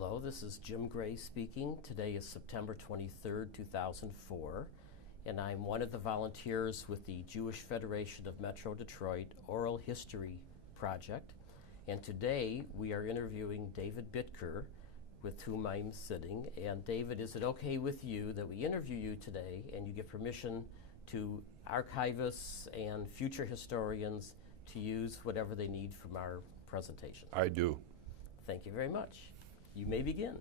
Hello, this is Jim Gray speaking. Today is September 23rd, 2004, and I'm one of the volunteers with the Jewish Federation of Metro Detroit Oral History Project. And today we are interviewing David Bittker, with whom I'm sitting. And David, is it okay with you that we interview you today and you give permission to archivists and future historians to use whatever they need from our presentation? I do. Thank you very much. You may begin.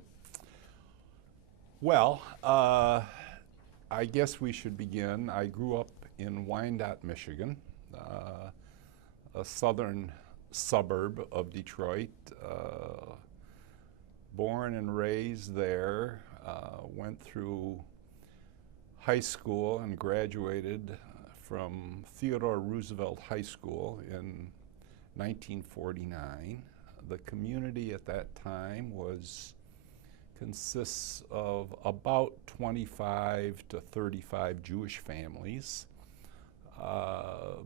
Well, I guess we should begin. I grew up in Wyandotte, Michigan, a southern suburb of Detroit. Born and raised there, went through high school and graduated from Theodore Roosevelt High School in 1949. The community at that time consists of about 25 to 35 Jewish families. Bar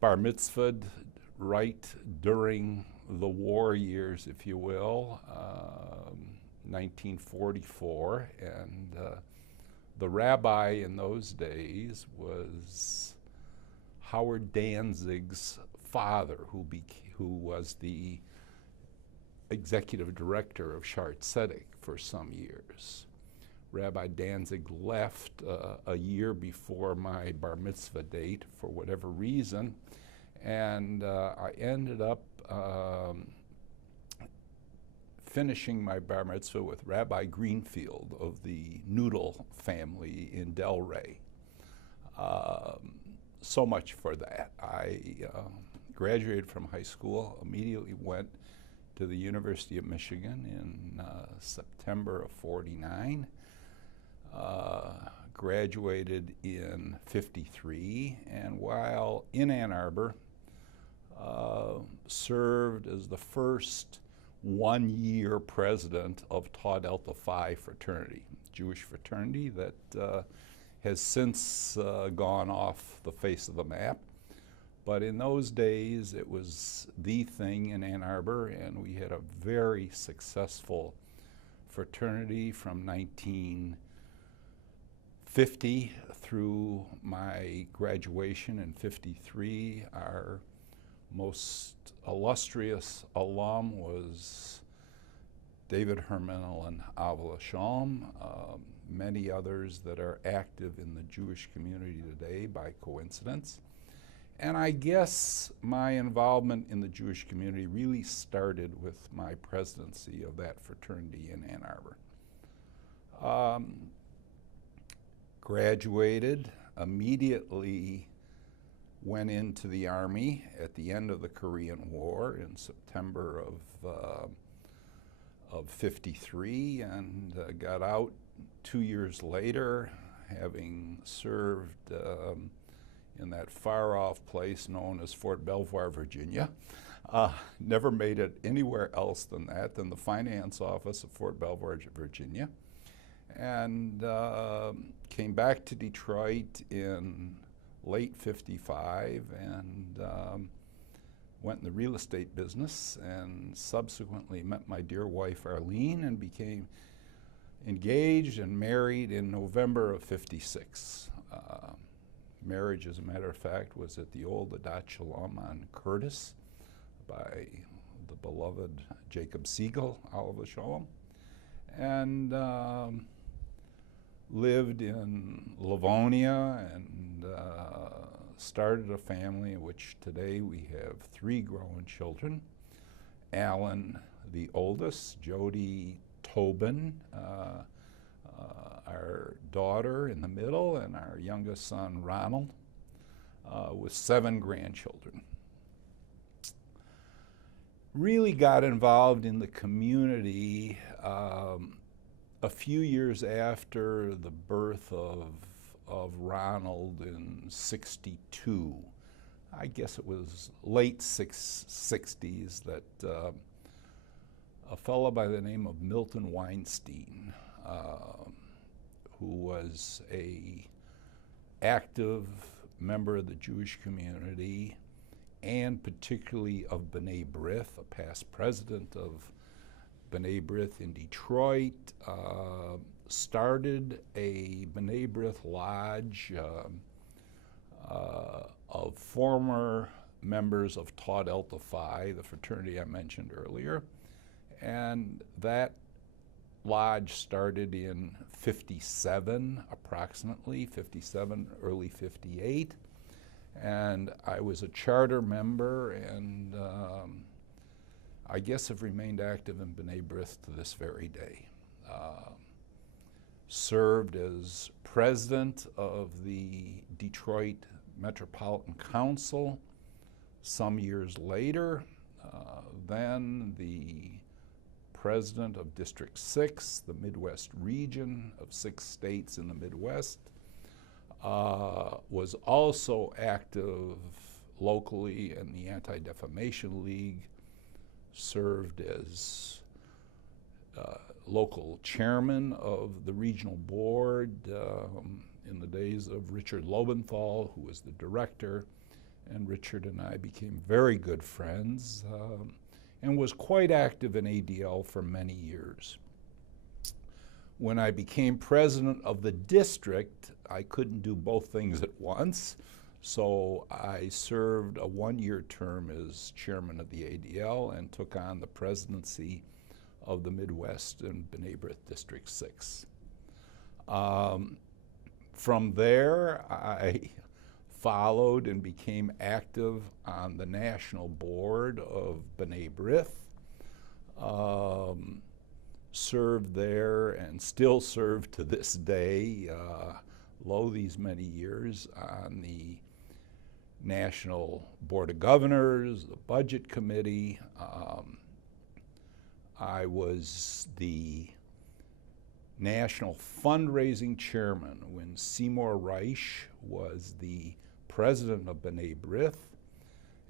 mitzvahed right during the war years, if you will, 1944, and the rabbi in those days was Howard Danzig's father, who was the executive director of Shar Tzedek for some years. Rabbi Danzig left a year before my bar mitzvah date for whatever reason, and I ended up finishing my bar mitzvah with Rabbi Greenfield of the Noodle family in Delray. So much for that. I graduated from high school, immediately went to the University of Michigan in September of '49, graduated in '53, and while in Ann Arbor, served as the first one-year president of Tau Delta Phi fraternity, Jewish fraternity that has since gone off the face of the map. But in those days, it was the thing in Ann Arbor, and we had a very successful fraternity from 1950 through my graduation in '53. Our most illustrious alum was David Hermanel and Avila Shalom, many others that are active in the Jewish community today by coincidence. And I guess my involvement in the Jewish community really started with my presidency of that fraternity in Ann Arbor. Graduated, immediately went into the Army at the end of the Korean War in September of '53, and got out 2 years later, having served in that far-off place known as Fort Belvar, Virginia. Never made it anywhere else than the finance office of Fort Belvar, Virginia. And came back to Detroit in late '55 and went in the real estate business, and subsequently met my dear wife Arline and became engaged and married in November of '56. Marriage, as a matter of fact, was at the old Adat Shalom on Curtis by the beloved Jacob Siegel, Oliver Shalom, and lived in Livonia and started a family in which today we have 3 grown children. Alan, the oldest, Jody Tobin, our daughter in the middle, and our youngest son, Ronald, with 7 grandchildren. Really got involved in the community a few years after the birth of Ronald in '62. I guess it was late '60s that a fellow by the name of Milton Weinstein, who was an active member of the Jewish community and particularly of B'nai B'rith, a past president of B'nai B'rith in Detroit, started a B'nai B'rith lodge of former members of Tau Delta Phi, the fraternity I mentioned earlier. And that lodge started in 57, approximately, 57, early 58. And I was a charter member, and I guess have remained active in B'nai B'rith to this very day. Served as president of the Detroit Metropolitan Council some years later, then the president of District 6, the Midwest region of 6 states in the Midwest, was also active locally in the Anti-Defamation League, served as local chairman of the regional board in the days of Richard Lobenthal, who was the director, and Richard and I became very good friends, and was quite active in ADL for many years. When I became president of the district, I couldn't do both things at once, so I served a 1-year term as chairman of the ADL and took on the presidency of the Midwest and B'nai B'rith District 6. From there, I followed and became active on the national board of B'nai B'rith, served there and still serve to this day, lo these many years, on the National Board of Governors, the Budget Committee. I was the national fundraising chairman when Seymour Reich was the president of B'nai B'rith,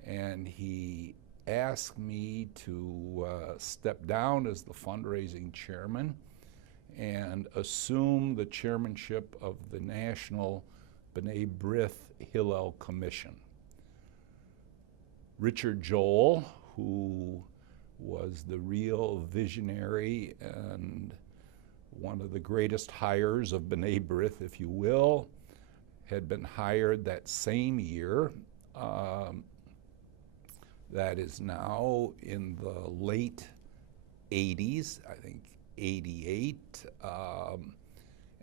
and he asked me to step down as the fundraising chairman and assume the chairmanship of the National B'nai B'rith Hillel Commission. Richard Joel, who was the real visionary and one of the greatest hires of B'nai B'rith, if you will, had been hired that same year. That is now in the late 80s, I think 88.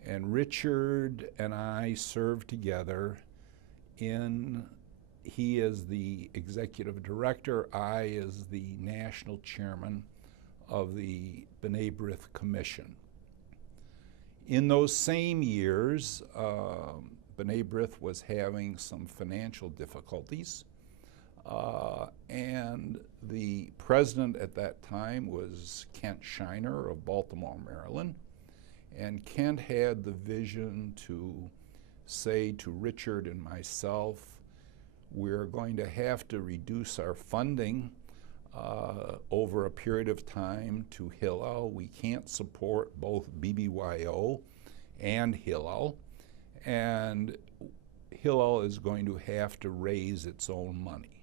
And Richard and I served together in, he is the executive director, I as the national chairman of the B'nai B'rith Commission. In those same years, B'nai B'rith was having some financial difficulties, and the president at that time was Kent Shiner of Baltimore, Maryland, and Kent had the vision to say to Richard and myself, we're going to have to reduce our funding over a period of time to Hillel. We can't support both BBYO and Hillel, and Hillel is going to have to raise its own money.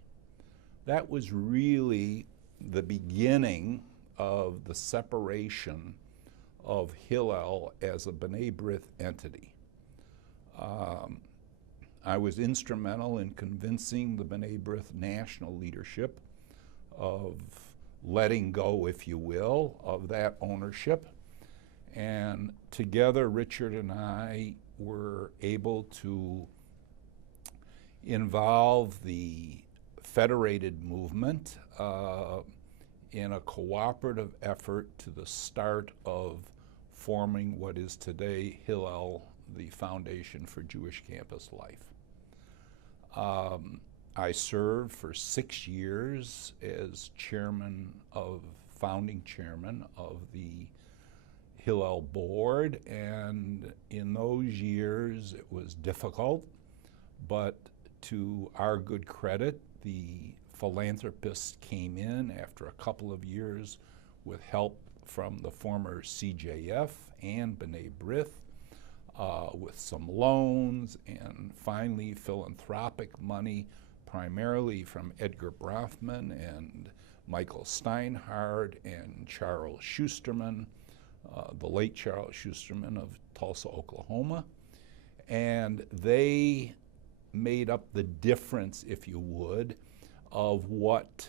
That was really the beginning of the separation of Hillel as a B'nai B'rith entity. I was instrumental in convincing the B'nai B'rith national leadership of letting go, if you will, of that ownership. And together, Richard and I were able to involve the federated movement in a cooperative effort to the start of forming what is today Hillel, the Foundation for Jewish Campus Life. I served for 6 years as founding chairman of the Hillel board, and in those years it was difficult, but to our good credit, the philanthropists came in after a couple of years with help from the former CJF and B'nai B'rith, with some loans and finally philanthropic money primarily from Edgar Brafman and Michael Steinhardt and Charles Schusterman, the late Charles Schusterman of Tulsa, Oklahoma. And they made up the difference, if you would, of what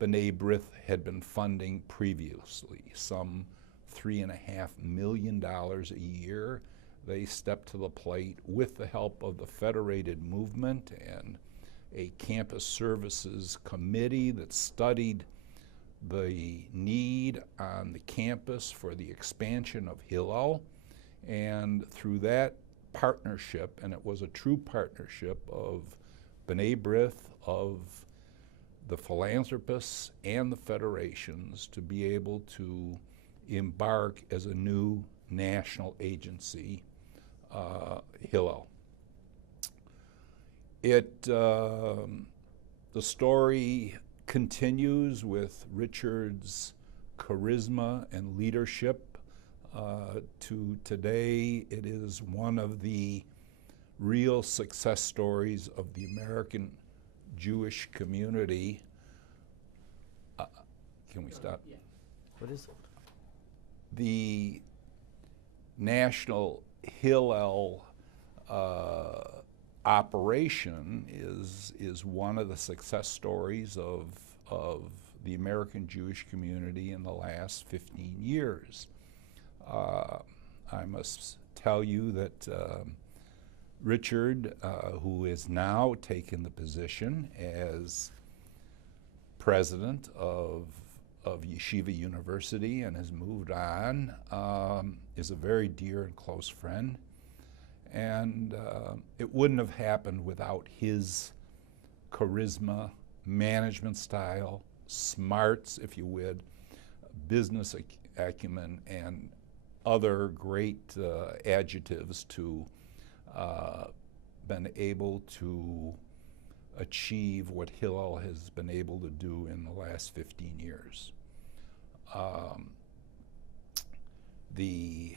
B'nai B'rith had been funding previously, some $3.5 million a year. They stepped to the plate with the help of the Federated Movement and a campus services committee that studied the need on the campus for the expansion of Hillel. And through that partnership, and it was a true partnership of B'nai B'rith, of the philanthropists and the federations, to be able to embark as a new national agency, Hillel. The story continues with Richard's charisma and leadership. To today, it is one of the real success stories of the American Jewish community. Can we stop? Yeah. What is it? The National Hillel operation is one of the success stories of the American Jewish community in the last 15 years. I must tell you that Richard, who is now taken the position as president of Yeshiva University and has moved on, is a very dear and close friend. And it wouldn't have happened without his charisma, management style, smarts, if you would, business acumen, and other great adjectives to been able to achieve what Hillel has been able to do in the last 15 years. The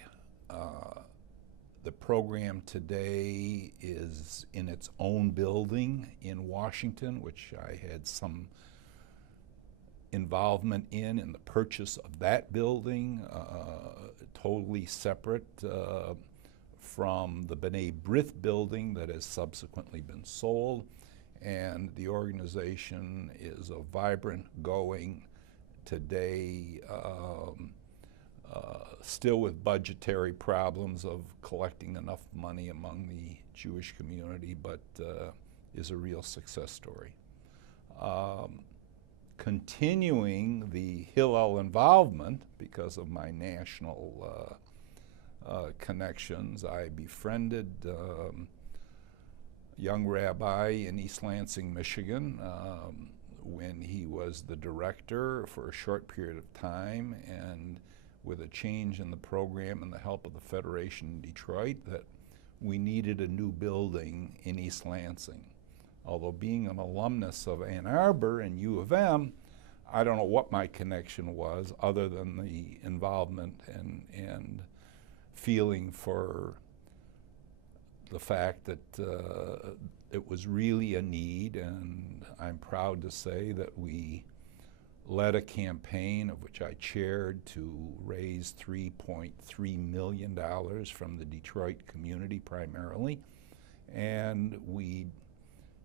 program today is in its own building in Washington, which I had some involvement in the purchase of that building, totally separate from the B'nai B'rith building that has subsequently been sold. And the organization is a vibrant, going today, still with budgetary problems of collecting enough money among the Jewish community, but is a real success story. Continuing the Hillel involvement, because of my national connections, I befriended a young rabbi in East Lansing, Michigan, when he was the director for a short period of time, and with a change in the program and the help of the Federation in Detroit, that we needed a new building in East Lansing. Although being an alumnus of Ann Arbor and U of M, I don't know what my connection was other than the involvement and feeling for the fact that it was really a need, and I'm proud to say that we led a campaign of which I chaired to raise $3.3 million from the Detroit community primarily, and we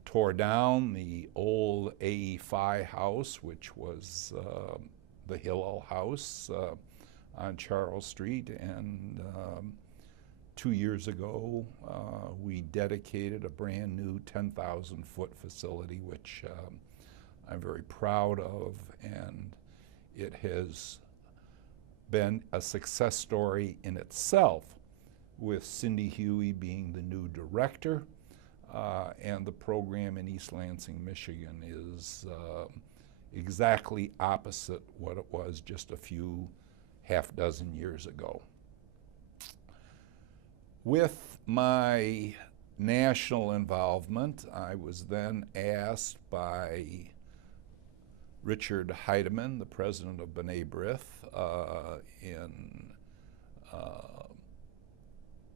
tore down the old A.E. Phi house, which was the Hillel house on Charles Street, and 2 years ago we dedicated a brand new 10,000-foot facility, which I'm very proud of, and it has been a success story in itself, with Cindy Huey being the new director, and the program in East Lansing, Michigan is exactly opposite what it was just a few half dozen years ago. With my national involvement, I was then asked by Richard Heidemann, the president of B'nai B'rith, in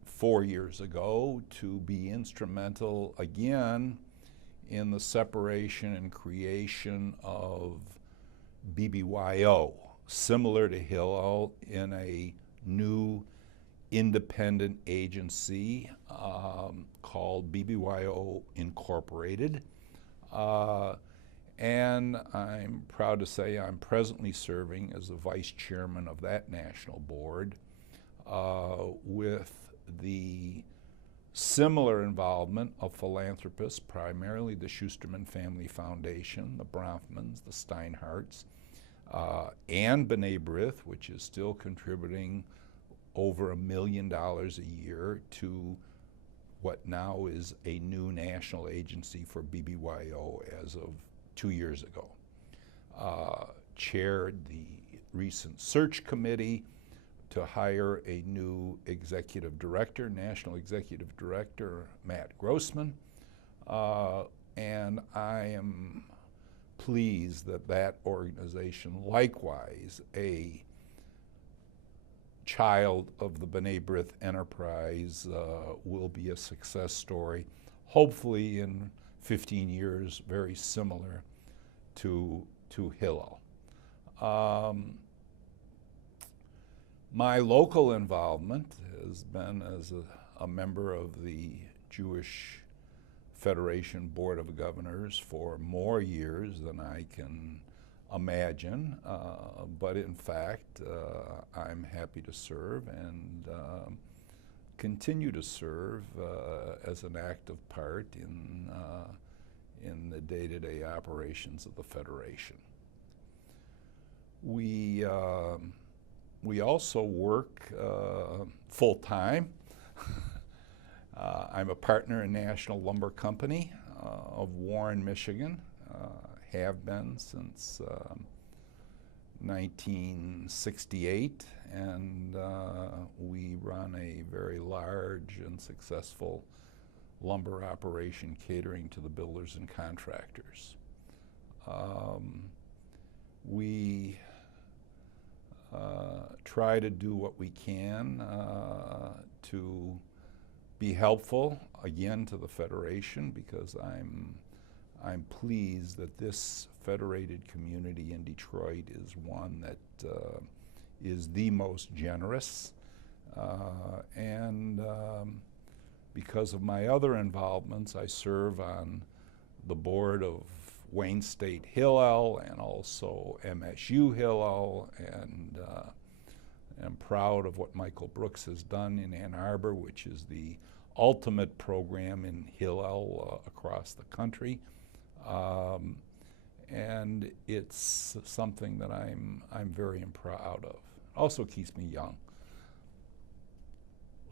4 years ago, to be instrumental again in the separation and creation of BBYO, similar to Hillel, in a new independent agency called BBYO Incorporated. And I'm proud to say I'm presently serving as the vice chairman of that national board with the similar involvement of philanthropists, primarily the Schusterman Family Foundation, the Bronfmans, the Steinhardts, and B'nai B'rith, which is still contributing over $1 million a year to what now is a new national agency for BBYO as of 2 years ago. Chaired the recent search committee to hire a new executive director, national executive director, Matt Grossman, and I am pleased that that organization, likewise a child of the B'nai B'rith enterprise, will be a success story, hopefully in 15 years, very similar to Hillel. My local involvement has been as a member of the Jewish Federation Board of Governors for more years than I can imagine, but in fact, I'm happy to serve and continue to serve as an active part in the day-to-day operations of the Federation. We also work full-time. I'm a partner in National Lumber Company of Warren, Michigan. Have been since 1968, and we run a very large and successful lumber operation catering to the builders and contractors. We try to do what we can to be helpful, again, to the Federation, because I'm pleased that this federated community in Detroit is one that is the most generous, and because of my other involvements, I serve on the board of Wayne State Hillel and also MSU Hillel, and I'm proud of what Michael Brooks has done in Ann Arbor, which is the ultimate program in Hillel across the country. And it's something that I'm very proud of. Also keeps me young.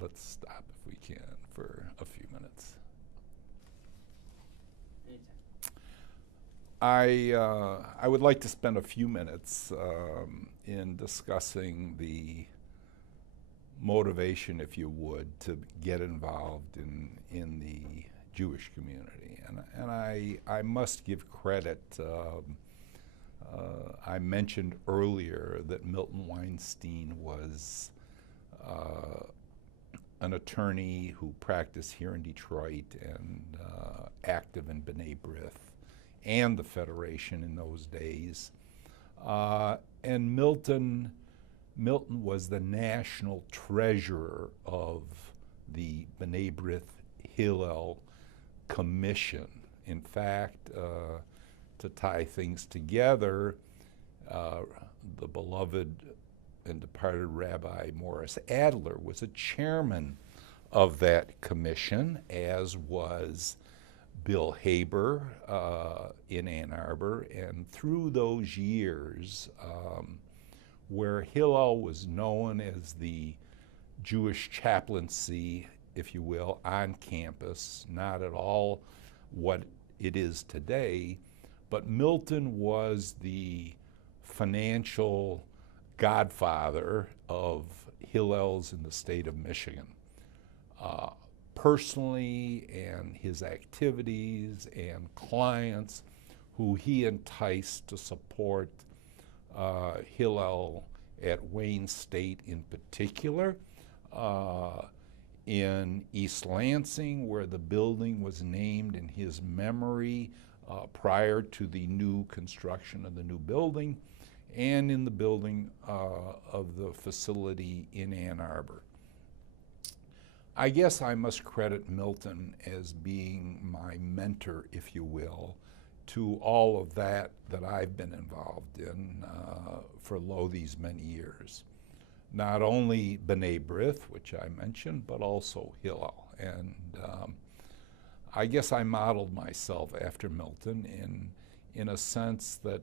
Let's stop if we can for a few minutes. I would like to spend a few minutes in discussing the motivation, if you would, to get involved in the Jewish community. And I must give credit. I mentioned earlier that Milton Weinstein was an attorney who practiced here in Detroit and active in B'nai B'rith and the Federation in those days. And Milton was the national treasurer of the B'nai B'rith Hillel Commission. In fact, to tie things together, the beloved and departed Rabbi Morris Adler was a chairman of that commission, as was Bill Haber in Ann Arbor. And through those years, where Hillel was known as the Jewish chaplaincy, if you will, on campus, not at all what it is today, but Milton was the financial godfather of Hillels in the state of Michigan. Personally, and his activities and clients who he enticed to support Hillel at Wayne State in particular, in East Lansing, where the building was named in his memory prior to the new construction of the new building, and in the building of the facility in Ann Arbor. I guess I must credit Milton as being my mentor, if you will, to all of that I've been involved in for these many years. Not only B'nai B'rith, which I mentioned, but also Hillel. And I guess I modeled myself after Milton in a sense that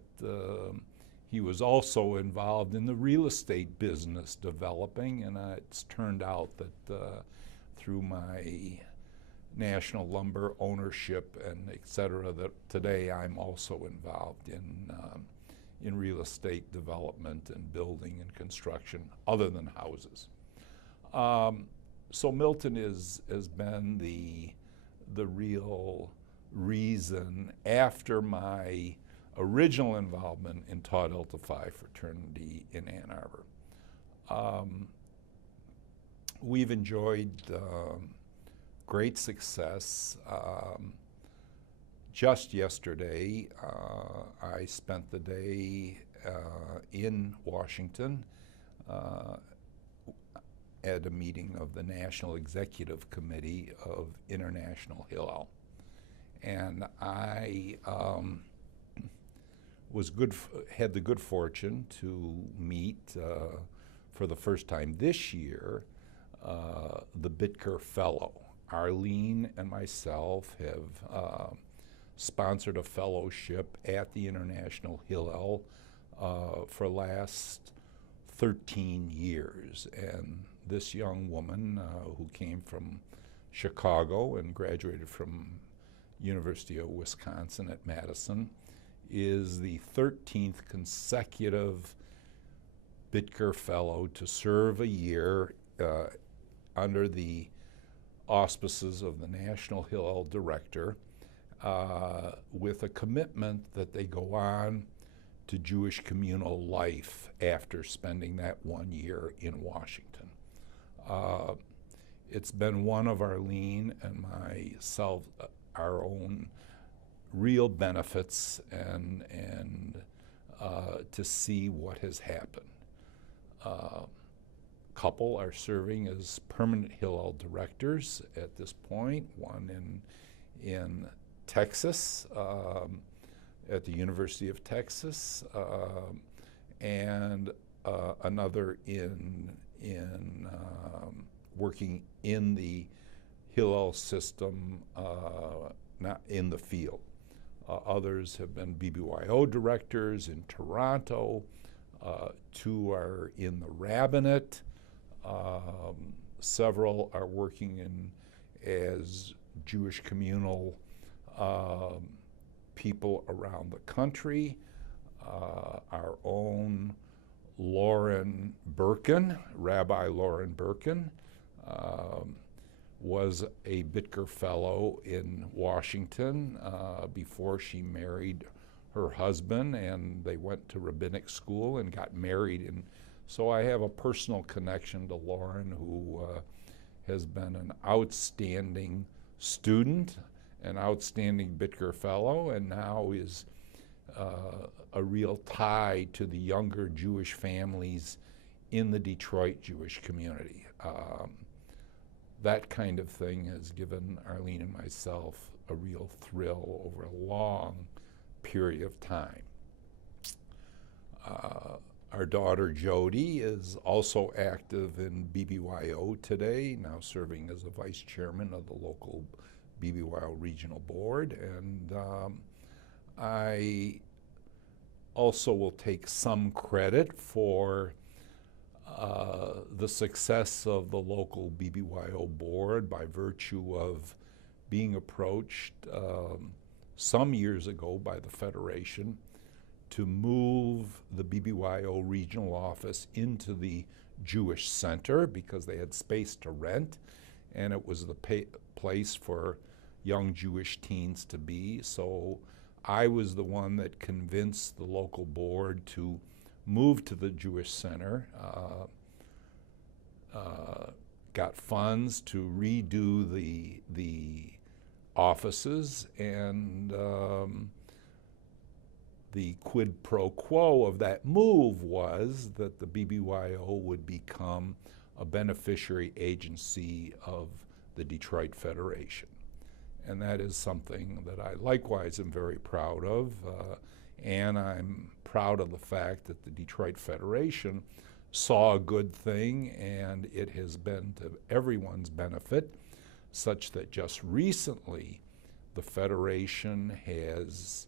he was also involved in the real estate business developing, and it's turned out that through my national lumber ownership and et cetera, that today I'm also involved in real estate development and building and construction other than houses. So Milton has been the real reason after my original involvement in Tau Delta Phi fraternity in Ann Arbor. We've enjoyed great success. Just yesterday, I spent the day in Washington at a meeting of the National Executive Committee of International Hillel. And I had the good fortune to meet for the first time this year the Bittker Fellow. Arline and myself have sponsored a fellowship at the International Hillel for the last 13 years. And this young woman who came from Chicago and graduated from University of Wisconsin at Madison is the 13th consecutive Bittker Fellow to serve a year under the auspices of the National Hillel Director with a commitment that they go on to Jewish communal life after spending that 1 year in Washington. It's been one of Arline and myself, our own real benefits and to see what has happened. Couple are serving as permanent Hillel directors at this point, one in Texas, at the University of Texas, and another in working in the Hillel system, not in the field. Others have been BBYO directors in Toronto. Two are in the rabbinate. Several are working as Jewish communal people around the country. Our own Lauren Birkin, Rabbi Lauren Birkin, was a Bittker Fellow in Washington before she married her husband, and they went to rabbinic school and got married. And so I have a personal connection to Lauren, who has been an outstanding student, an outstanding Bittker Fellow, and now is a real tie to the younger Jewish families in the Detroit Jewish community. That kind of thing has given Arline and myself a real thrill over a long period of time. Our daughter Jody is also active in BBYO today, now serving as a vice chairman of the local BBYO regional board. And I also will take some credit for the success of the local BBYO board by virtue of being approached some years ago by the Federation to move the BBYO regional office into the Jewish Center because they had space to rent, and it was the place for young Jewish teens to be. So I was the one that convinced the local board to move to the Jewish Center, got funds to redo the offices, and the quid pro quo of that move was that the BBYO would become a beneficiary agency of the Detroit Federation. And that is something that I likewise am very proud of, and I'm proud of the fact that the Detroit Federation saw a good thing, and it has been to everyone's benefit, such that just recently the Federation has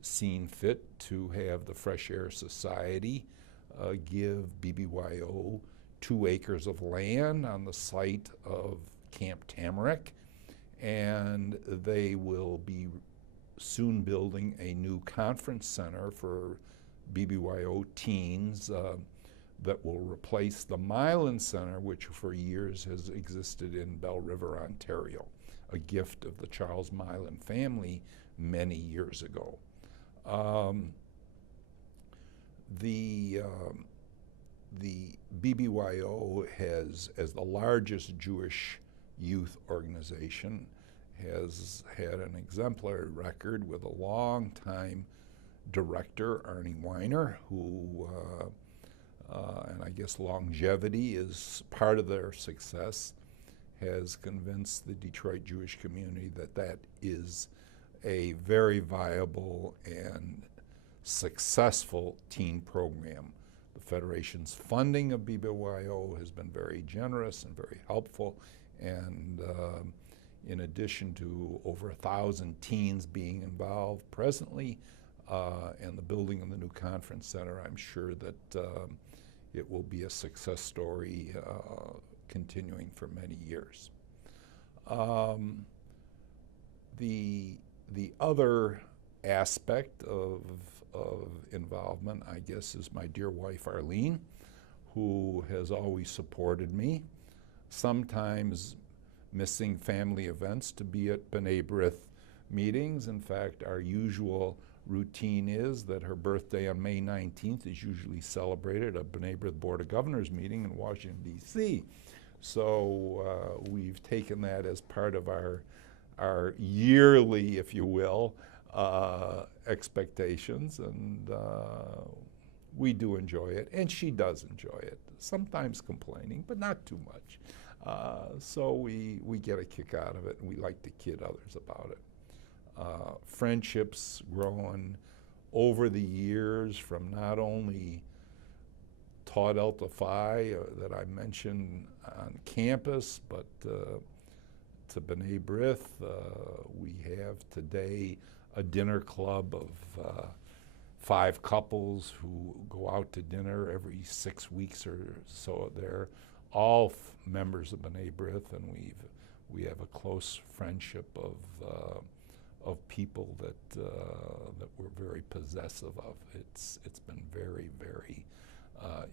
seen fit to have the Fresh Air Society give BBYO 2 acres of land on the site of Camp Tamarack, and they will be soon building a new conference center for BBYO teens that will replace the Milan Center, which for years has existed in Bell River, Ontario, a gift of the Charles Milan family many years ago. The BBYO has, as the largest Jewish youth organization, has had an exemplary record with a long-time director, Arline Weiner, who, and I guess longevity is part of their success, has convinced the Detroit Jewish community that that is a very viable and successful teen program. The Federation's funding of BBYO has been very generous and very helpful, and in addition to over 1,000 teens being involved presently and the building of the new conference center, I'm sure that it will be a success story continuing for many years. The other aspect of involvement, I guess, is my dear wife, Arline, who has always supported me, sometimes missing family events to be at B'nai B'rith meetings. In fact, our usual routine is that her birthday on May 19th is usually celebrated at a B'nai B'rith Board of Governors meeting in Washington, D.C. So we've taken that as part of our yearly, if you will, expectations, and we do enjoy it, and she does enjoy it, sometimes complaining, but not too much. So we get a kick out of it, and we like to kid others about it. Friendships growing over the years from not only Tau Delta Phi that I mentioned on campus, but to B'nai B'rith. We have today a dinner club of 5 couples who go out to dinner every 6 weeks or so. They're all members of B'nai B'rith, and we have a close friendship of people that we're very possessive of. It's been very, very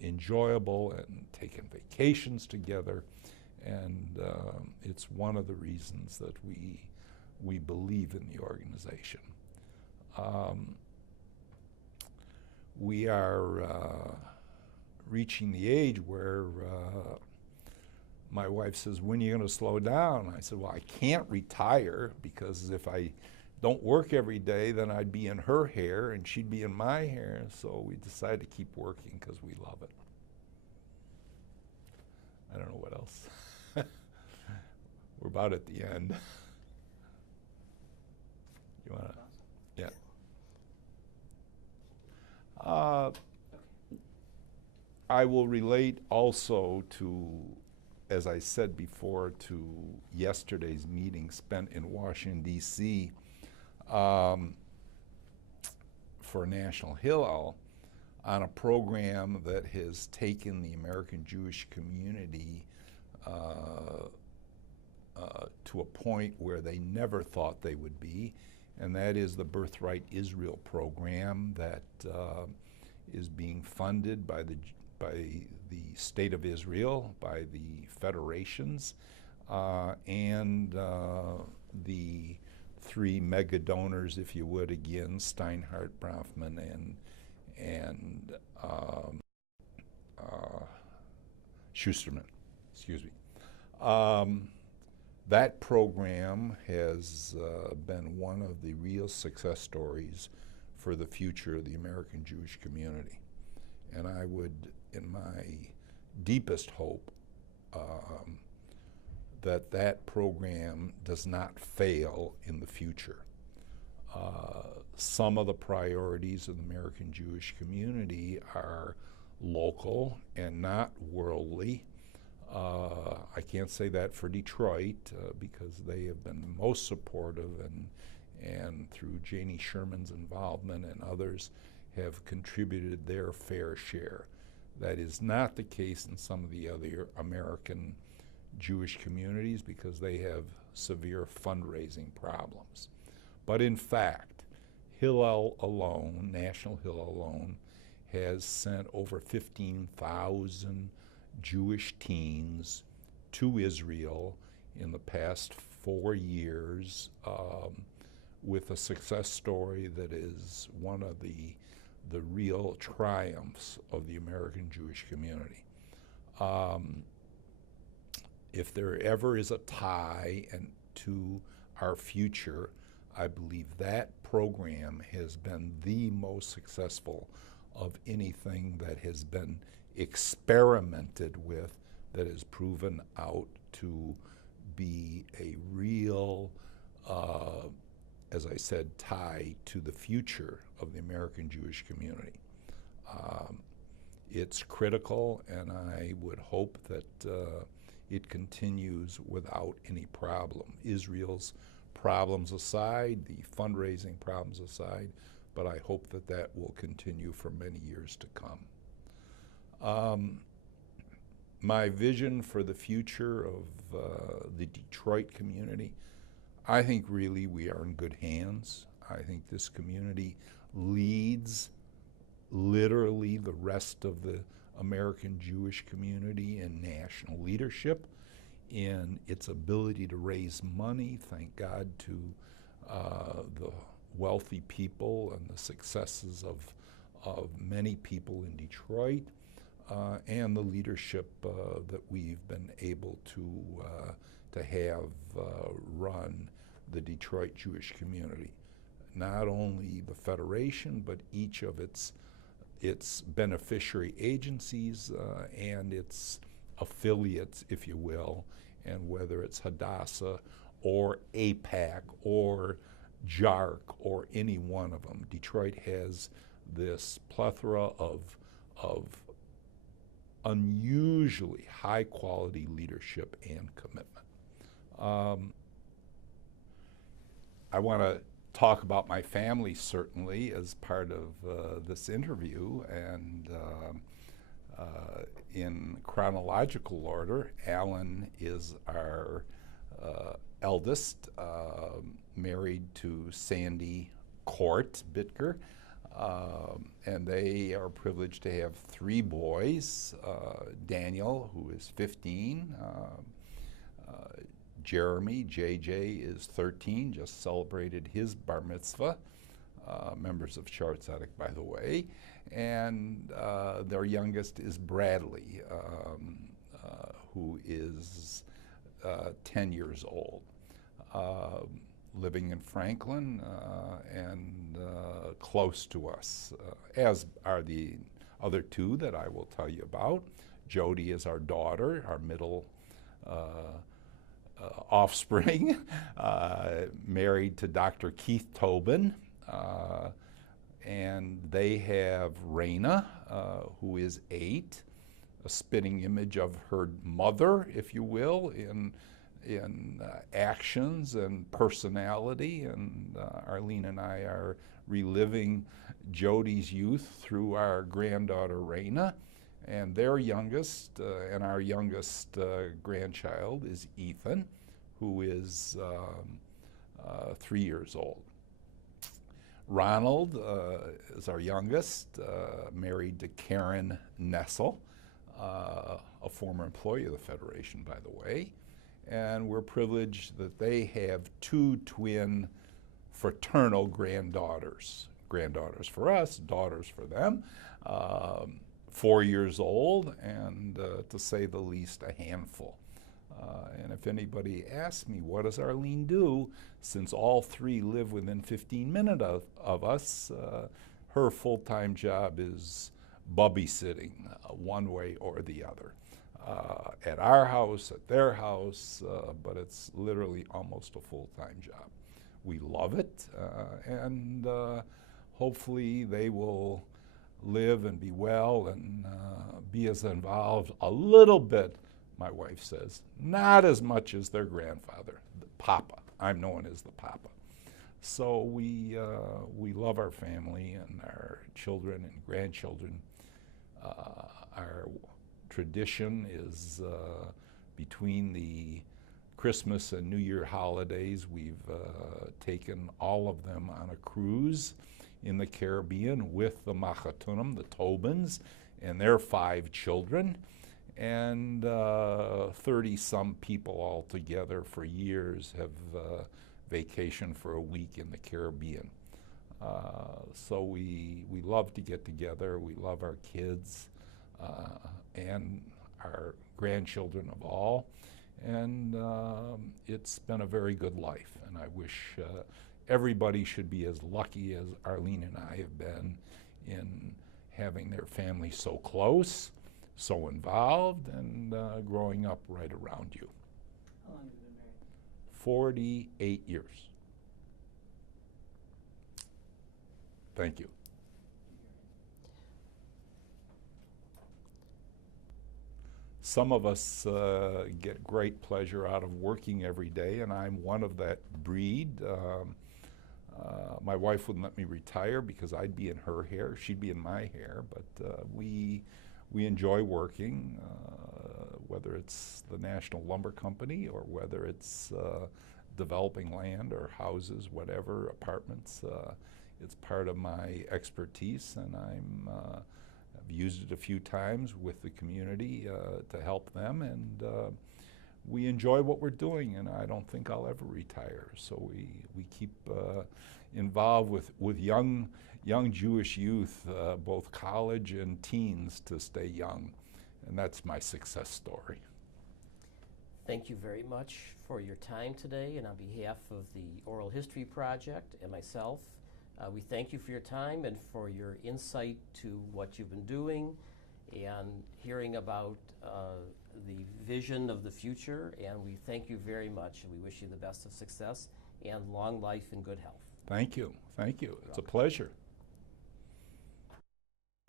enjoyable, and taken vacations together, and it's one of the reasons that we believe in the organization. We are reaching the age where my wife says, "When are you going to slow down?" I said, "Well, I can't retire, because if I don't work every day, then I'd be in her hair and she'd be in my hair." So we decided to keep working because we love it. I don't know what else. We're about at the end. You want to? Yeah. I will relate also to, as I said before, to yesterday's meeting spent in Washington, D.C. For National Hillel on a program that has taken the American Jewish community to a point where they never thought they would be, and that is the Birthright Israel program that is being funded by the State of Israel, by the federations, and the 3 mega donors, if you would, again, Steinhardt, Bronfman, and Schusterman, excuse me. That program has been one of the real success stories for the future of the American Jewish community. And I would, in my deepest hope, that that program does not fail in the future. Some of the priorities of the American Jewish community are local and not worldly. I can't say that for Detroit because they have been most supportive and through Janie Sherman's involvement and others have contributed their fair share. That is not the case in some of the other American Jewish communities because they have severe fundraising problems. But in fact, Hillel alone, National Hillel alone, has sent over 15,000 Jewish teens to Israel in the past 4 years with a success story that is one of the real triumphs of the American Jewish community. If there ever is a tie to our future, I believe that program has been the most successful of anything that has been experimented with that has proven out to be a real, as I said, tie to the future of the American Jewish community. It's critical, and I would hope that it continues without any problem. Israel's problems aside, the fundraising problems aside, but I hope that that will continue for many years to come. My vision for the future of the Detroit community, I think really we are in good hands. I think this community leads literally the rest of the American Jewish community in national leadership, in its ability to raise money, thank God to the wealthy people and the successes of many people in Detroit, and the leadership that we've been able to have run the Detroit Jewish community. Not only the Federation, but each of its beneficiary agencies and its affiliates, if you will, and whether it's Hadassah or APAC or JARC or any one of them. Detroit has this plethora of unusually high quality leadership and commitment. I want to talk about my family certainly as part of this interview, and in chronological order, Alan is our eldest, married to Sandy Court Bittker, and they are privileged to have 3 boys, Daniel, who is 15, Jeremy, JJ, is 13, just celebrated his bar mitzvah, members of Shar Tzedek, by the way, and their youngest is Bradley, who is 10 years old, living in Franklin and close to us, as are the other 2 that I will tell you about. Jody is our daughter, our middle offspring, married to Dr. Keith Tobin, and they have Raina, who is 8, a spitting image of her mother, if you will, in actions and personality, and Arline and I are reliving Jody's youth through our granddaughter Raina. And their youngest, and our youngest grandchild is Ethan, who is 3 years old. Ronald is our youngest, married to Karen Nessel, a former employee of the Federation, by the way. And we're privileged that they have 2 twin fraternal granddaughters. Granddaughters for us, daughters for them. 4 years old, and to say the least, a handful. And if anybody asks me, what does Arline do? Since all three live within 15 minutes of us, her full-time job is bubby sitting one way or the other. At our house, at their house, but it's literally almost a full-time job. We love it, and hopefully they will live and be well and be as involved a little bit, my wife says, not as much as their grandfather, the Papa. I'm known as the Papa. So we love our family and our children and grandchildren. Our tradition is between the Christmas and New Year holidays, we've taken all of them on a cruise in the Caribbean with the Machatunum, the Tobins, and their 5 children, and 30-some people altogether for years have vacationed for a week in the Caribbean. So we love to get together. We love our kids and our grandchildren of all, and it's been a very good life, and I wish everybody should be as lucky as Arline and I have been in having their family so close, so involved, and growing up right around you. How long have you been married? 48 years. Thank you. Some of us get great pleasure out of working every day, and I'm one of that breed. My wife wouldn't let me retire because I'd be in her hair, she'd be in my hair, but we enjoy working, whether it's the National Lumber Company or whether it's developing land or houses, whatever, apartments. It's part of my expertise, and I've used it a few times with the community to help them, and we enjoy what we're doing, and I don't think I'll ever retire. So we keep involved with young Jewish youth, both college and teens, to stay young, and that's my success story. Thank you very much for your time today, and on behalf of the Oral History Project and myself, we thank you for your time and for your insight to what you've been doing and hearing about the vision of the future, and we thank you very much, and we wish you the best of success and long life and good health. Thank you. Thank you. It's a pleasure.